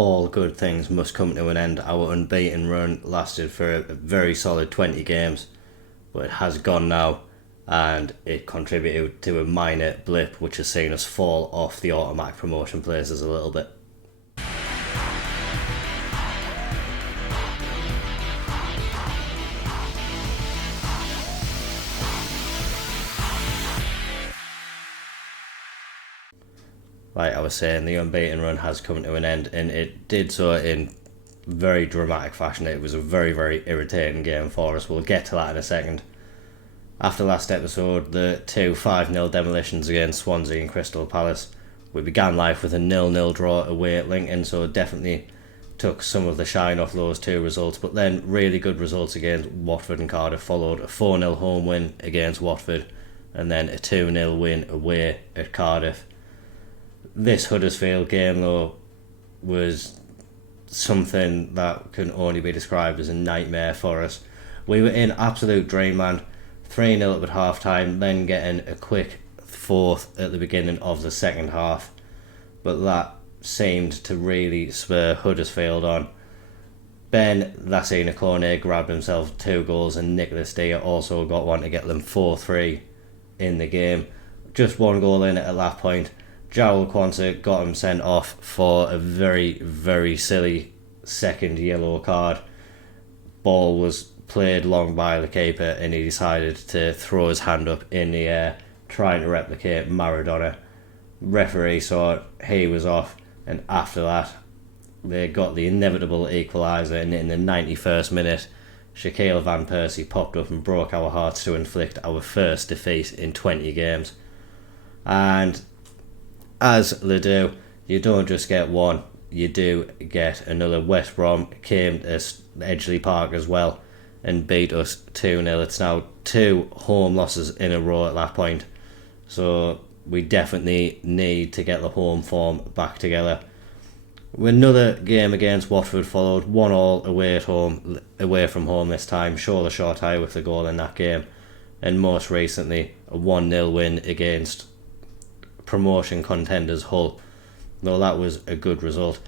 all good things must come to an end. Our unbeaten run lasted for a very solid 20 games, but it has gone now, and it contributed to a minor blip which has seen us fall off the automatic promotion places a little bit. Like I was saying, the unbeaten run has come to an end, and it did so in very dramatic fashion. It was a very, very irritating game for us. We'll get to that in a second. After last episode, the two 5-0 demolitions against Swansea and Crystal Palace, we began life with a 0-0 draw away at Lincoln, so it definitely took some of the shine off those two results. But then really good results against Watford and Cardiff followed. A 4-0 home win against Watford, and then a 2-0 win away at Cardiff. This Huddersfield game, though, was something that can only be described as a nightmare for us. We were in absolute dreamland, 3-0 up at half time, then getting a quick fourth at the beginning of the second half. But that seemed to really spur Huddersfield on. Ben Lassina-Cornet grabbed himself 2 goals, and Nicholas Deer also got one to get them 4-3 in the game. Just 1 goal in at that point. Joel Kwanzaa got him sent off for a very, very silly second yellow card. Ball was played long by the keeper, and he decided to throw his hand up in the air, trying to replicate Maradona. Referee saw it, he was off, and after that, they got the inevitable equaliser, and in the 91st minute, Shaquille Van Persie popped up and broke our hearts to inflict our first defeat in 20 games. And as they do, you don't just get one, you do get another. West Brom came to Edgeley Park as well and beat us 2-0. It's now 2 home losses in a row at that point, so we definitely need to get the home form back together. Another game against Watford followed, 1-1 away from home this time. Shola Shortai with the goal in that game, and most recently a 1-0 win against promotion contenders Hull, though that was a good result.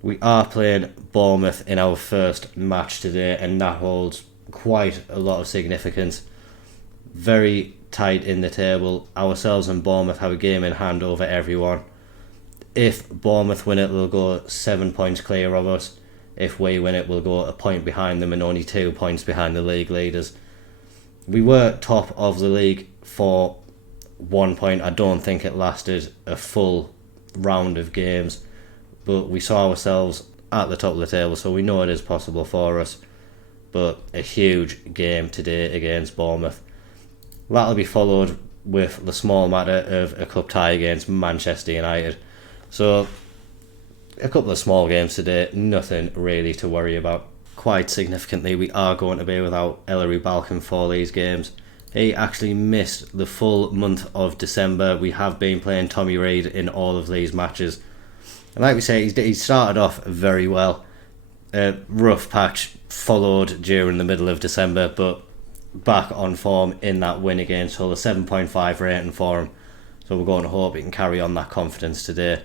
We are playing Bournemouth in our first match today, and that holds quite a lot of significance. Very tight in the table. Ourselves and Bournemouth have a game in hand over everyone. If Bournemouth win it, they'll go 7 points clear of us. If we win it, we'll go a point behind them and only 2 points behind the league leaders. We were top of the league for 1 point. I don't think it lasted a full round of games, but we saw ourselves at the top of the table, so we know it is possible for us. But a huge game today against Bournemouth. That'll be followed with the small matter of a cup tie against Manchester United. So a couple of small games today, nothing really to worry about. Quite significantly, we are going to be without Ellery Balcom for these games. He actually missed the full month of December. We have been playing Tommy Reid in all of these matches. And like we say, he started off very well. A rough patch followed during the middle of December, but back on form in that win against Hull. A 7.5 rating for him. So we're going to hope he can carry on that confidence today.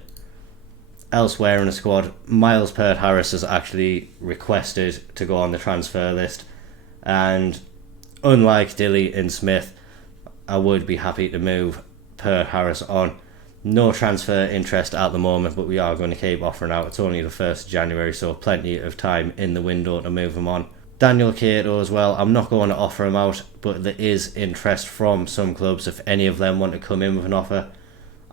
Elsewhere in the squad, Miles Peart-Harris has actually requested to go on the transfer list. And unlike Dilly and Smith, I would be happy to move Peart-Harris on. No transfer interest at the moment, but we are going to keep offering out. It's only the 1st of January, so plenty of time in the window to move him on. Daniel Cato as well, I'm not going to offer him out, but there is interest from some clubs. If any of them want to come in with an offer,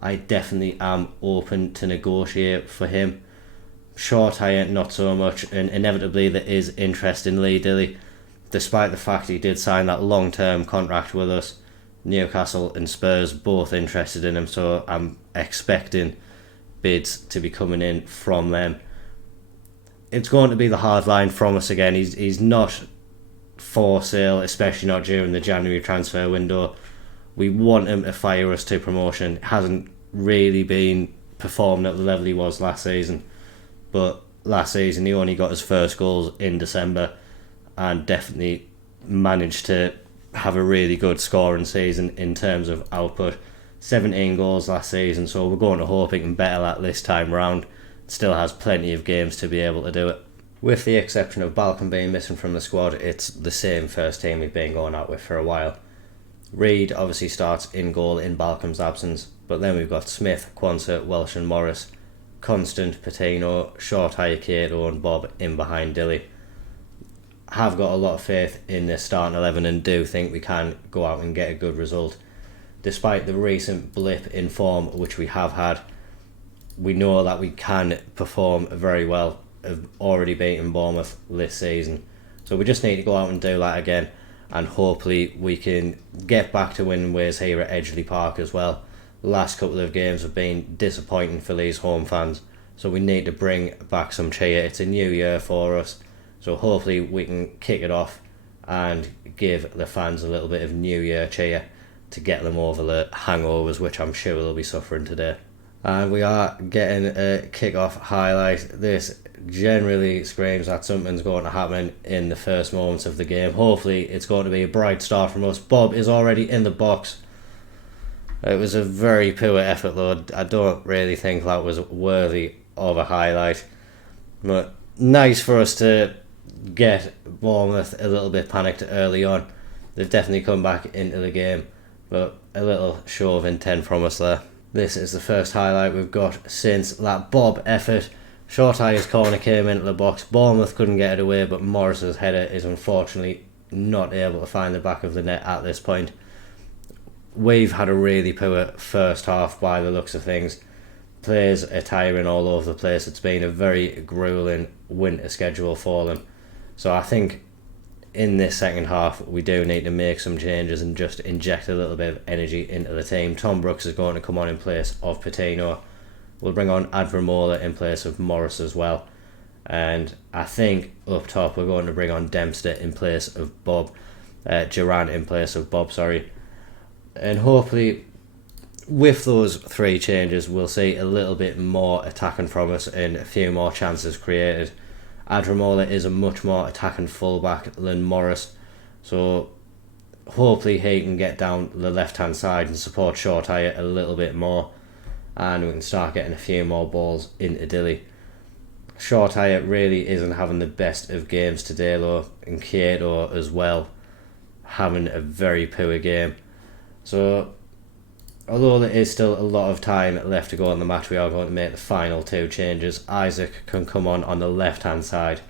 I definitely am open to negotiate for him. Shortai, not so much, and inevitably there is interest in Lee Dilly. Despite the fact he did sign that long-term contract with us, Newcastle and Spurs both interested in him, so I'm expecting bids to be coming in from them. It's going to be the hard line from us again. He's not for sale, especially not during the January transfer window. We want him to fire us to promotion. Hasn't really been performing at the level he was last season, but last season he only got his first goals in December and definitely managed to have a really good scoring season in terms of output. 17 goals last season, so we're going to hope he can better that this time round. still has plenty of games to be able to do it. With the exception of Balcom being missing from the squad, it's the same first team we've been going out with for a while. Reid obviously starts in goal in Balcom's absence, but then we've got Smith, Quansah, Welsh and Morris, Constant, Patino, Short, Cato and Bob in behind Dilly. Have got a lot of faith in this starting 11 and do think we can go out and get a good result. Despite the recent blip in form which we have had, we know that we can perform very well. Have already beaten Bournemouth this season, so we just need to go out and do that again, and hopefully we can get back to winning ways here at Edgeley Park as well. The last couple of games have been disappointing for these home fans, so we need to bring back some cheer. It's a new year for us, so hopefully we can kick it off and give the fans a little bit of new year cheer to get them over the hangovers which I'm sure they'll be suffering today. And we are getting a kick-off highlight. This generally screams that something's going to happen in the first moments of the game. Hopefully it's going to be a bright start from us. Bob is already in the box. It was a very poor effort though. I don't really think that was worthy of a highlight. But nice for us to get Bournemouth a little bit panicked early on. They've definitely come back into the game, but a little show of intent from us there. This is the first highlight we've got since that Bob effort. Short Eye's corner came into the box. Bournemouth couldn't get it away, but Morris's header is unfortunately not able to find the back of the net at this point. We've had a really poor first half by the looks of things. Players are tiring all over the place. It's been a very gruelling winter schedule for them. So I think in this second half we do need to make some changes and just inject a little bit of energy into the team. Tom Brooks is going to come on in place of Patino. We'll bring on Advermola in place of Morris as well. And I think up top we're going to bring on Dempster in place of Bob. Duran in place of Bob, sorry. And hopefully with those three changes we'll see a little bit more attacking from us and a few more chances created. Advermola is a much more attacking fullback than Morris, so hopefully he can get down the left hand side and support Short Eye a little bit more, and we can start getting a few more balls into Dilly. Short Eye really isn't having the best of games today though, and Cato as well having a very poor game. So although there is still a lot of time left to go in the match, we are going to make the final two changes. Isaac can come on the left hand side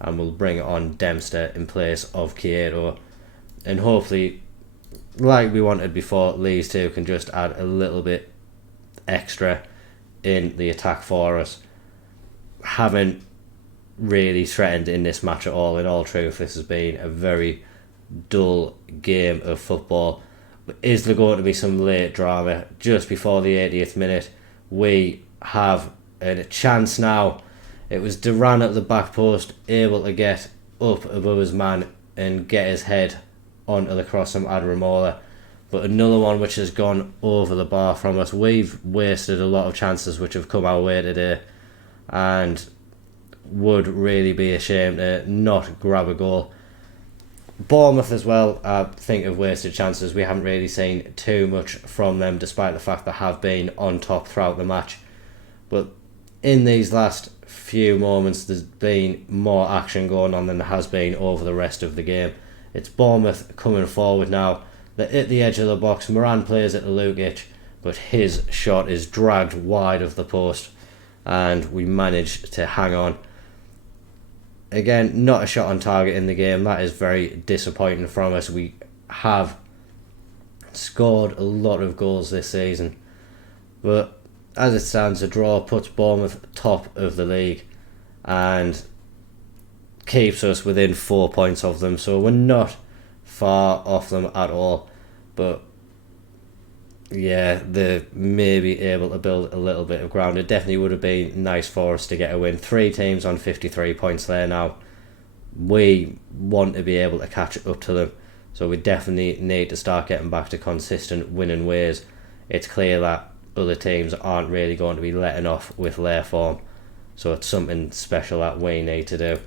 and we'll bring on Dempster in place of Cato, and hopefully, like we wanted before, these two can just add a little bit extra in the attack for us. Haven't really threatened in this match at all. In all truth, this has been a very dull game of football. Is there going to be some late drama just before the 80th minute? We have a chance now. It was Duran at the back post, able to get up above his man and get his head onto the cross from Advermola. But another one which has gone over the bar from us. We've wasted a lot of chances which have come our way today, and would really be ashamed to not grab a goal. Bournemouth as well, I think, have wasted chances. We haven't really seen too much from them, despite the fact they have been on top throughout the match. But in these last few moments, there's been more action going on than there has been over the rest of the game. It's Bournemouth coming forward now. They're at the edge of the box. Moran plays at the Lukic, but his shot is dragged wide of the post, and we managed to hang on. Again, not a shot on target in the game. That is very disappointing from us. We have scored a lot of goals this season, but as it stands, a draw puts Bournemouth top of the league and keeps us within 4 points of them, so we're not far off them at all. But yeah, they may be able to build a little bit of ground. It definitely would have been nice for us to get a win. 3 teams on 53 points there now. We want to be able to catch up to them, so we definitely need to start getting back to consistent winning ways. It's clear that other teams aren't really going to be letting off with their form, so it's something special that we need to do.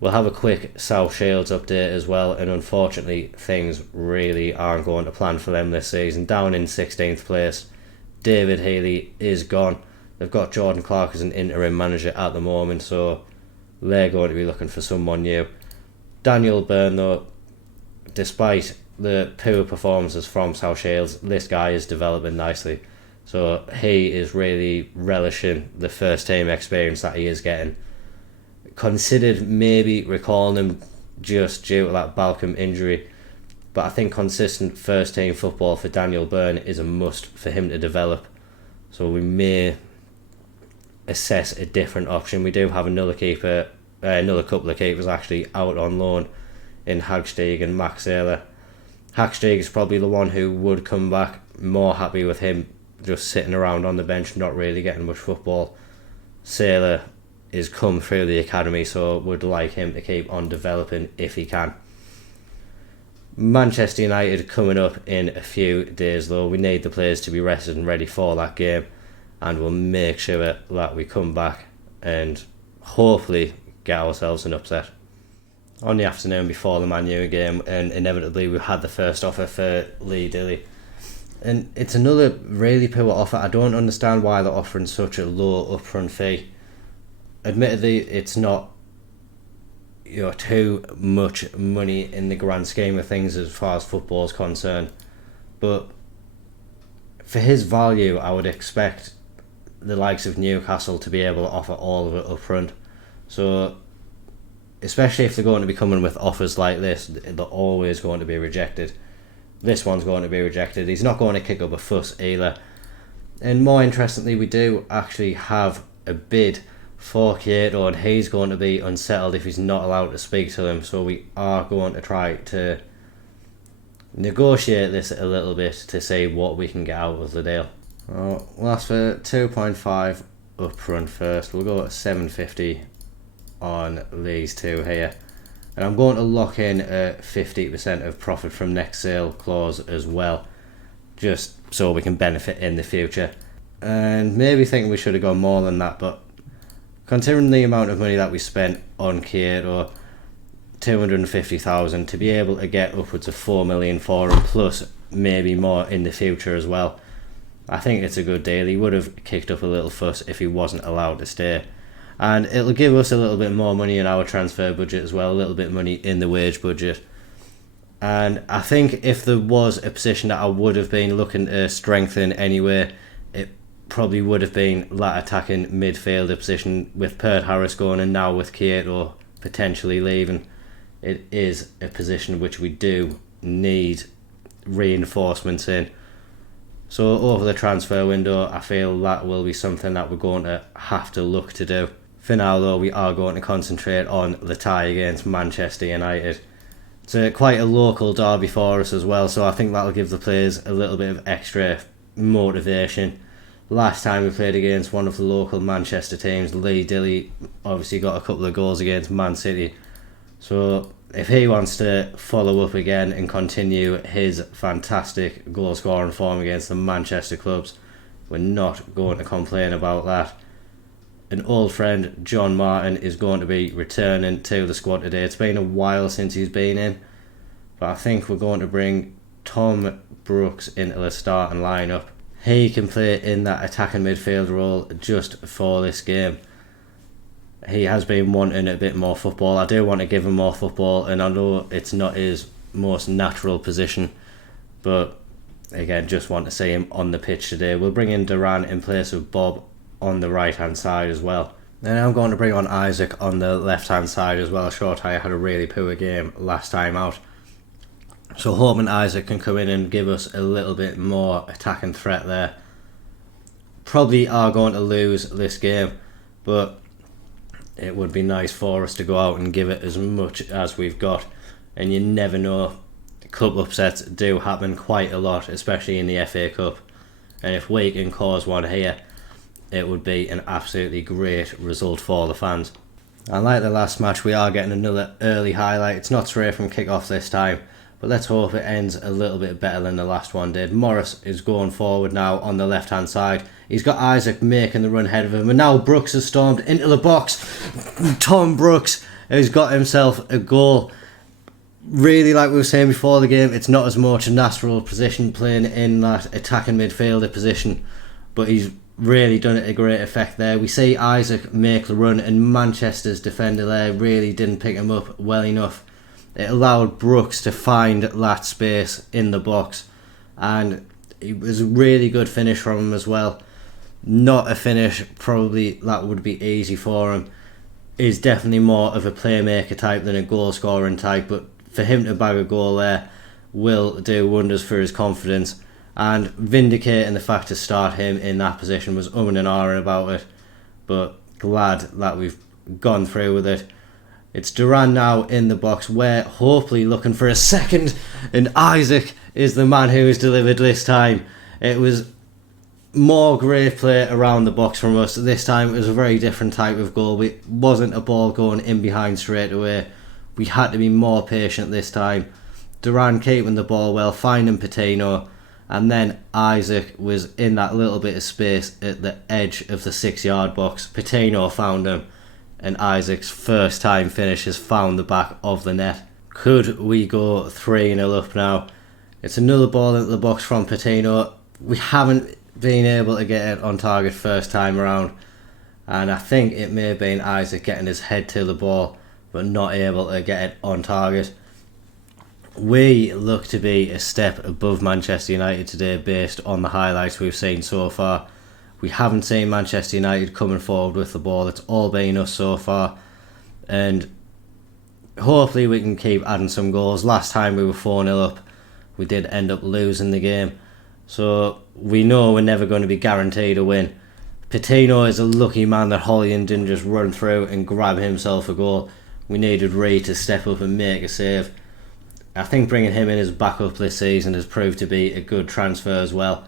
We'll have a quick South Shields update as well, and unfortunately things really aren't going to plan for them this season. Down in 16th place, David Healy is gone They've got Jordan Clark as an interim manager at the moment, so they're going to be looking for someone new. Daniel Byrne, though, despite the poor performances from South Shields, this guy is developing nicely. So he is really relishing the first team experience that he is getting. Considered maybe recalling him just due to that Balcombe injury, but I think consistent first team football for Daniel Byrne is a must for him to develop. So we may assess a different option. We do have another couple of keepers actually out on loan in Hagsteig and Max Saylor. Hagsteig is probably the one who would come back. More happy with him just sitting around on the bench, not really getting much football. Saylor is come through the academy, so would like him to keep on developing if he can. Manchester United coming up in a few days, though. We need the players to be rested and ready for that game, and we'll make sure that we come back and hopefully get ourselves an upset. On the afternoon before the Man U game, and inevitably we had the first offer for Lee Dilly, and it's another really poor offer. I don't understand why they're offering such a low upfront fee. Admittedly, it's not too much money in the grand scheme of things as far as football is concerned, but for his value, I would expect the likes of Newcastle to be able to offer all of it up front. So especially if they're going to be coming with offers like this, they're always going to be rejected. This one's going to be rejected. He's not going to kick up a fuss either. And more interestingly, we do actually have a bid for Kyoto, and he's going to be unsettled if he's not allowed to speak to them. So we are going to try to negotiate this a little bit to see what we can get out of the deal. We'll ask for 2.5 up front first. We'll go at 750 on these two here, and I'm going to lock in a 50% of profit from next sale clause as well, just so we can benefit in the future. And maybe thinking we should have gone more than that, but considering the amount of money that we spent on Kyoto, 250,000, to be able to get upwards of 4 million for him, plus maybe more in the future as well, I think it's a good deal. He would have kicked up a little fuss if he wasn't allowed to stay, and it'll give us a little bit more money in our transfer budget as well, a little bit of money in the wage budget. And I think if there was a position that I would have been looking to strengthen anyway, it probably would have been that attacking midfielder position, with Pert Harris going and now with Kyoto potentially leaving. It is a position which we do need reinforcements in. So over the transfer window, I feel that will be something that we're going to have to look to do. For now though, we are going to concentrate on the tie against Manchester United. It's quite a local derby for us as well, so I think that'll give the players a little bit of extra motivation. Last time we played against one of the local Manchester teams, Lee Dilly obviously got a couple of goals against Man City. So if he wants to follow up again and continue his fantastic goal scoring form against the Manchester clubs, we're not going to complain about that. An old friend, John Martin, is going to be returning to the squad today. It's been a while since he's been in, but I think we're going to bring Tom Brooks into the starting lineup. He can play in that attacking midfield role just for this game. He has been wanting a bit more football. I do want to give him more football, and I know it's not his most natural position, but again, just want to see him on the pitch today. We'll bring in Duran in place of Bob on the right hand side as well. Then I'm going to bring on Isaac on the left hand side as well. Shortire had a really poor game last time out, so hoping Isaac can come in and give us a little bit more attacking threat there. Probably are going to lose this game, but it would be nice for us to go out and give it as much as we've got. And you never know, club upsets do happen quite a lot, especially in the FA Cup. And if we can cause one here, it would be an absolutely great result for the fans. And like the last match, we are getting another early highlight. It's not straight from kick-off this time, but let's hope it ends a little bit better than the last one did. Morris is going forward now on the left-hand side. He's got Isaac making the run ahead of him, and now Brooks has stormed into the box. Tom Brooks has got himself a goal. Really, like we were saying before the game, it's not as much a natural position playing in that attacking midfielder position, but he's really done it a great effect there. We see Isaac make the run, and Manchester's defender there really didn't pick him up well enough. It allowed Brooks to find that space in the box, and it was a really good finish from him as well. Not a finish probably that would be easy for him. He's definitely more of a playmaker type than a goal scoring type, but for him to bag a goal there will do wonders for his confidence, and vindicating the fact to start him in that position was and ahhing about it, but glad that we've gone through with it. It's Duran now in the box. We're hopefully looking for a second, and Isaac is the man who has delivered this time. It was more great play around the box from us. This time it was a very different type of goal. It wasn't a ball going in behind straight away. We had to be more patient this time. Duran keeping the ball well, finding Patino, and then Isaac was in that little bit of space at the edge of the 6-yard box. Patino found him, and Isaac's first time finish has found the back of the net. Could we go 3-0 up now? It's another ball into the box from Patino. We haven't been able to get it on target first time around, and I think it may have been Isaac getting his head to the ball but not able to get it on target. We look to be a step above Manchester United today based on the highlights we've seen so far. We haven't seen Manchester United coming forward with the ball. It's all been us so far, and hopefully we can keep adding some goals. Last time we were 4-0 up, we did end up losing the game, so we know we're never going to be guaranteed a win. Patino is a lucky man that Hollian didn't just run through and grab himself a goal. We needed Reid to step up and make a save. I think bringing him in as backup this season has proved to be a good transfer as well.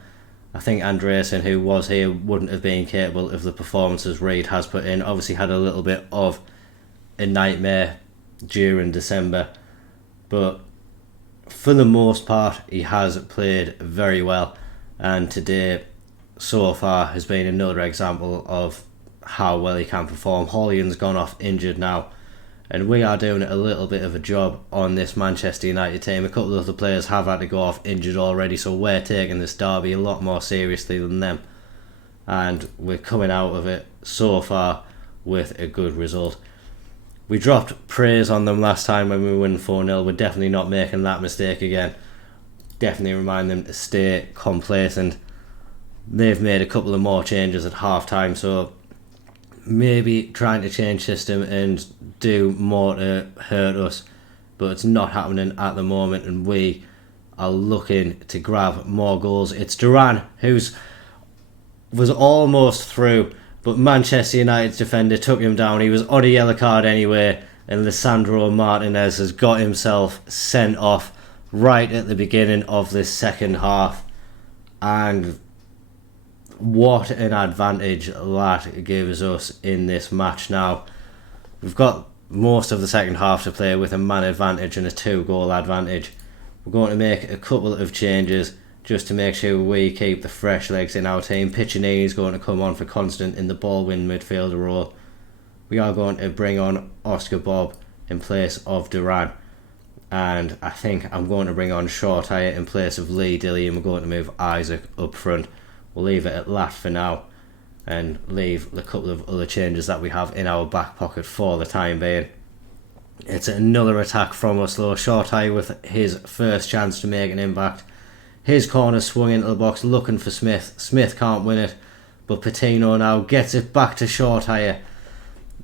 I think Andreasen, who was here, wouldn't have been capable of the performances Reid has put in. Obviously had a little bit of a nightmare during December, but for the most part he has played very well, and today so far has been another example of how well he can perform. Hollian's gone off injured now, and we are doing a little bit of a job on this Manchester United team. A couple of the players have had to go off injured already, so we're taking this derby a lot more seriously than them, and we're coming out of it so far with a good result. We dropped praise on them last time when we were winning 4-0. We're definitely not making that mistake again. Definitely remind them to stay complacent. They've made a couple of more changes at half time, so maybe trying to change system and do more to hurt us, but it's not happening at the moment, and we are looking to grab more goals. It's Duran who's was almost through, but Manchester United's defender took him down. He was on a yellow card anyway, and Lisandro Martinez has got himself sent off right at the beginning of this second half, and what an advantage that gives us in this match now. We've got most of the second half to play with a man advantage and a 2-goal advantage. We're going to make a couple of changes just to make sure we keep the fresh legs in our team. Piccinini's going to come on for Constant in the ball-win midfielder role. We are going to bring on Oscar Bob in place of Duran, and I think I'm going to bring on Shortire in place of Lee Dilly, and we're going to move Isaac up front. We'll leave it at that for now and leave the couple of other changes that we have in our back pocket for the time being. It's another attack from us though. Shortire with his first chance to make an impact. His corner swung into the box looking for Smith. Smith can't win it, but Patino now gets it back to Shortire.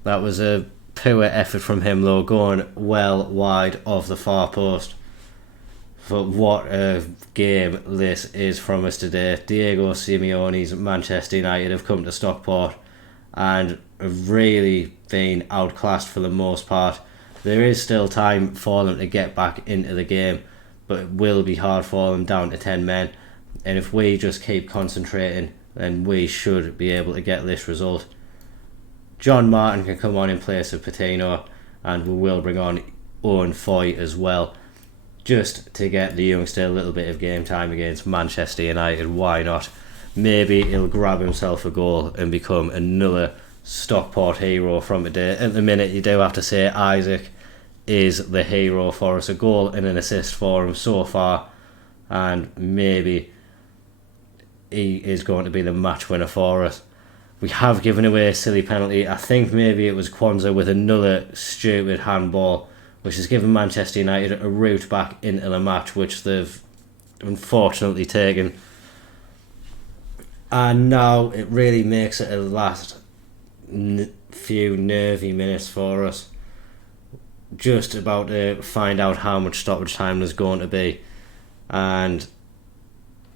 That was a poor effort from him though, going well wide of the far post. But what a game this is from us today. Diego Simeone's Manchester United have come to Stockport and have really been outclassed for the most part. There is still time for them to get back into the game, but it will be hard for them down to 10 men. And if we just keep concentrating, then we should be able to get this result. John Martin can come on in place of Patino, and we will bring on Owen Foy as well, just to get the youngster a little bit of game time against Manchester United. Why not? Maybe he'll grab himself a goal and become another Stockport hero from today. At the minute, you do have to say Isaac is the hero for us. A goal and an assist for him so far, and maybe he is going to be the match winner for us. We have given away a silly penalty. I think maybe it was Kwanzaa with another stupid handball, which has given Manchester United a route back into the match, which they've unfortunately taken. And now it really makes it a last few nervy minutes for us. Just about to find out how much stoppage time there's going to be. And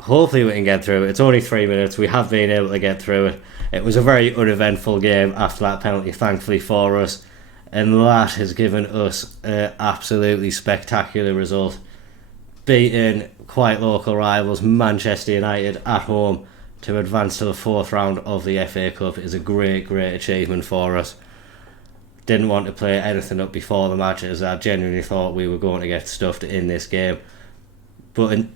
hopefully we can get through it. It's only 3 minutes. We have been able to get through it. It was a very uneventful game after that penalty, thankfully for us. And that has given us an absolutely spectacular result. Beating quite local rivals Manchester United at home to advance to the 4th round of the FA Cup is a great achievement for us. Didn't want to play anything up before the match, as I genuinely thought we were going to get stuffed in this game. But an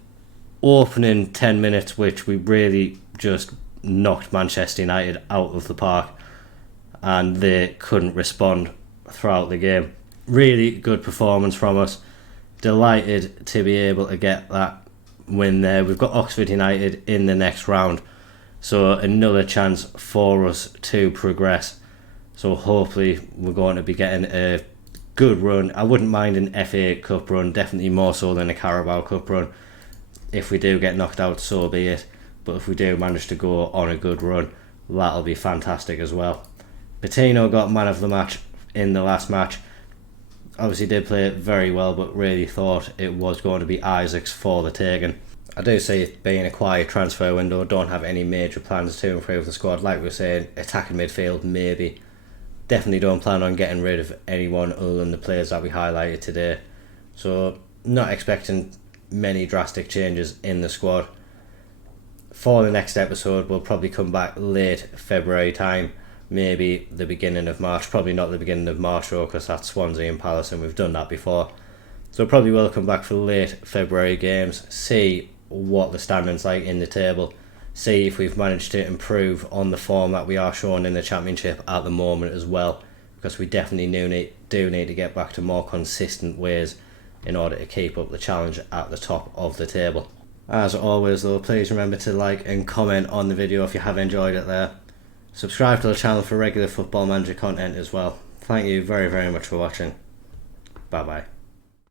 opening 10 minutes which we really just knocked Manchester United out of the park, and they couldn't respond throughout the game. Really good performance from us. Delighted to be able to get that win there. We've got Oxford United in the next round, so another chance for us to progress. So hopefully we're going to be getting a good run. I wouldn't mind an FA Cup run, definitely more so than a Carabao Cup run. If we do get knocked out, so be it. But if we do manage to go on a good run, that'll be fantastic as well. Patino got man of the match in the last match. Obviously did play it very well, but really thought it was going to be Isaacs for the taking. I do see it being a quiet transfer window. Don't have any major plans to improve the squad. Like we were saying, attacking midfield maybe. Definitely don't plan on getting rid of anyone other than the players that we highlighted today. So not expecting many drastic changes in the squad. For the next episode, we'll probably come back late February time, maybe the beginning of March. Probably not the beginning of March though, because that's Swansea and Palace and we've done that before. So probably will come back for late February games, see what the standing's like in the table, see if we've managed to improve on the form that we are showing in the Championship at the moment as well, because we definitely do need to get back to more consistent ways in order to keep up the challenge at the top of the table. As always though, please remember to like and comment on the video if you have enjoyed it there. Subscribe to the channel for regular Football Manager content as well. Thank you very much for watching. Bye bye.